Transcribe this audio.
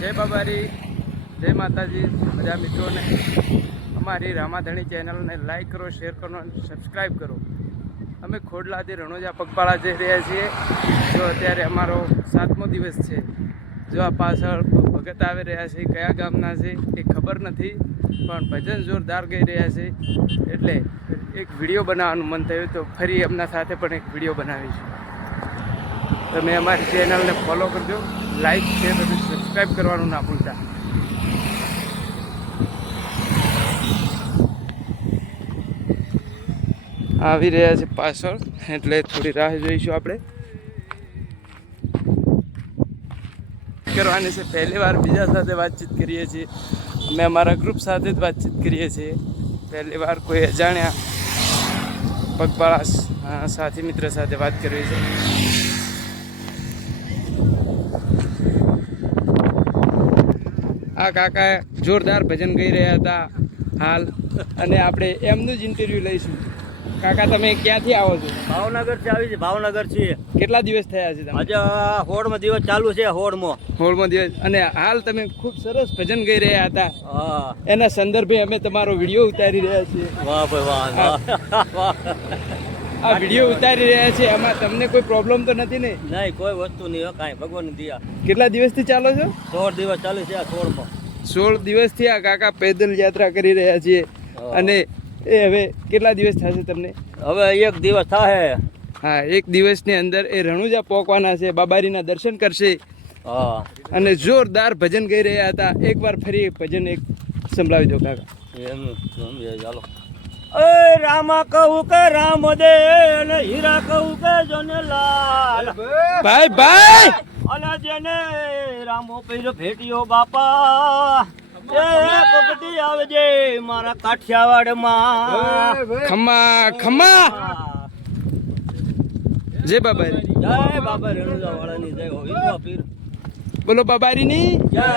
જય બાબારી, જય માતાજી. બધા મિત્રોને અમારી રામાધણી ચેનલને લાઈક કરો, શેર કરો અને સબસ્ક્રાઈબ કરો. અમે ખોડલાથી રણોજા પગપાળા જઈ રહ્યા છીએ. જો અત્યારે અમારો 7મો દિવસ છે. જો આ પાછળ ભગત આવી રહ્યા છે, કયા ગામના છે એ ખબર નથી, પણ ભજન જોરદાર ગાઈ રહ્યા છે. એટલે એક વિડીયો બનાવવાનું મન થયું તો ફરી એમના સાથે પણ એક વિડીયો બનાવીશું. તમે અમારી ચેનલને ફોલો કરજો, લાઈક શેર અને સબસ્ક્રાઈબ કરવાનું ના ભૂલતા. આવી રહ્યા છે પાછળ, એટલે થોડી રાહ જોઈશું. આપણે કરવાની છે. પહેલી વાર બીજા સાથે વાતચીત કરીએ છીએ. અમે અમારા ગ્રુપ સાથે જ વાતચીત કરીએ છીએ. પહેલી વાર કોઈ અજાણ્યા પગપાળા સાથી મિત્ર સાથે વાત કરવી છે. આ કાકા જોરદાર ભજન ગાઈ રહ્યા હતા હાલ, અને આપણે એમનું જ ઇન્ટરવ્યૂ લઈશું. કાકા, તમે ક્યાંથી આવો છો? ભાવનગરથી આવી છે. ભાવનગર છીએ. કેટલા દિવસ થયા છે તમે? આજે 16મો દિવસ ચાલુ છે. 16મો દિવસ. અને હાલ તમે ખૂબ સરસ ભજન ગાઈ રહ્યા હતા. હા, એના સંદર્ભે અમે તમારો વિડીયો ઉતારી રહ્યા છીએ. વાહ ભાઈ વાહ. આ વિડીયો ઉતારી રહ્યા છે, એમાં તમને કોઈ પ્રોબ્લેમ તો નથી ને? નહીં, કોઈ વસ્તુ નહીં, કાંઈ ભગવાનની દયા. કેટલા દિવસથી ચાલો છો? 16 દિવસ ચાલુ છે. 16મો 16 દિવસથી આ કાકા પેદલ યાત્રા કરી રહ્યા છીએ. અને એ હવે કેટલા દિવસ થશે તમને? હવે 1 દિવસ થાય. હા, 1 દિવસની અંદર એ રણુજા પહોંચવાના છે. બાબારીના દર્શન કરશે. હા, અને જોરદાર ભજન ગાઈ રહ્યા હતા. એકવાર ફરી ભજન એક સંભળાવી દો કાકા. એમનું સમજે. ચાલો. એ રામા કહું કે રામ દે, અને હીરા કહું કે જોને લાલ. ભાઈ ભાઈ, અને જેને રામો પીરો ભેટ્યો બાપા, એ પગટી આવજે મારા કાઠિયાવાડમાં. ખમ્મા ખમ્મા. જય બાબારી. જય બાબા રણુજા વાળાની જય હો. પીર બોલો બાબારીની જય.